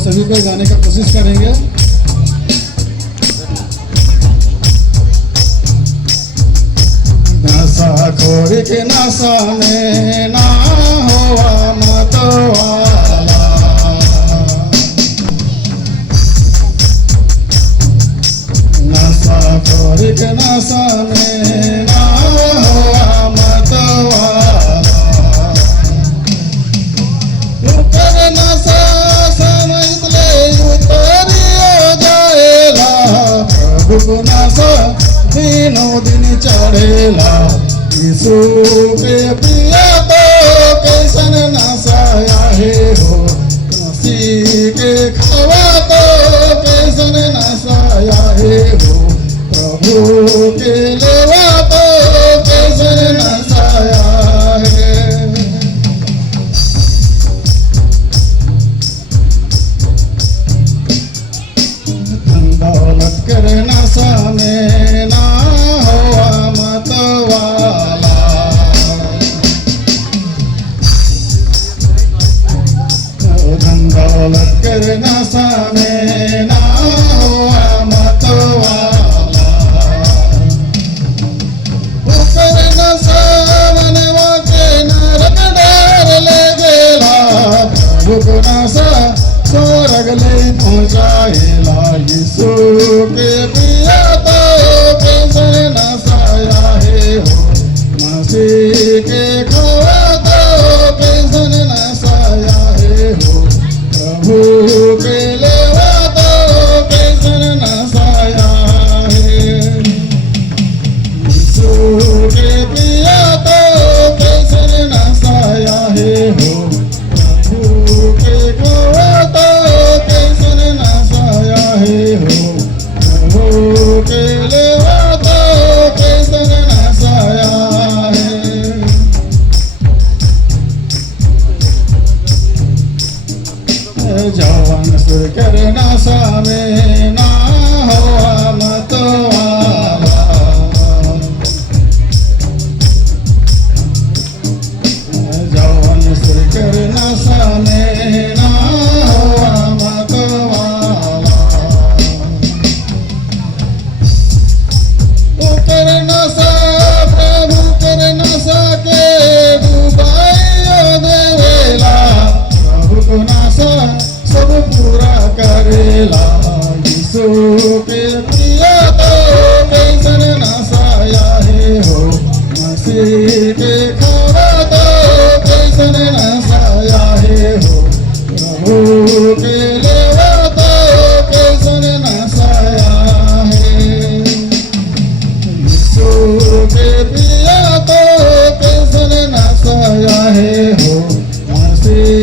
सभी को गाने का कोशिश करेंगे। नशा खोरी के नशा में ना हुआ मत वाला, नशा खोरी के नशा में ना हुआ मत वाला, ऊपर नशा नशा दिनों दिन चढ़ेला। यीशु के प्रिया तो कैसन नशा आहे हो, मसीह के खवा तो कैसन नशा आहे हो, प्रभु के लेवा तो कैसन नशा आहे। दौलत कर नशा में ना हुआ मत वाला, धन दौलत कर नशा में ना हुआ मत वाला, ऊपर नशा मनवा के नरक डार ले गेला, प्रभु नशा स्वर्ग ले पहुँचाएला। यीशु के प्रिया तो कैसन नशा आहे हो, मसीह के खवा तो कैसन नशा आहे हो, प्रभु के लेवा तो कैसन नशा आहे। यीशु के प्रिया तो कैसन नशा आहे हो, प्रभु के खवा तो कैसन नशा आहे हो, प्रभु के लेवा तो कैसन नशा आहे। जवान सुर कर नशा में ना हुआ मत वाला, जवान सुर कर नशा में ना हुआ मत वाला, ऊपर नशा प्रभु कर नशा के डुबाइयो देवेला, प्रभु को नशा सब पूरा करेला। यीशु के प्रिया तो कैसन नशा आहे हो, मसीह के खवा तो कैसन नशा आहे हो, प्रभु के लेवा तो कैसन नशा आहे। यीशु के प्रिया तो कैसन नशा आहे हो, मसीह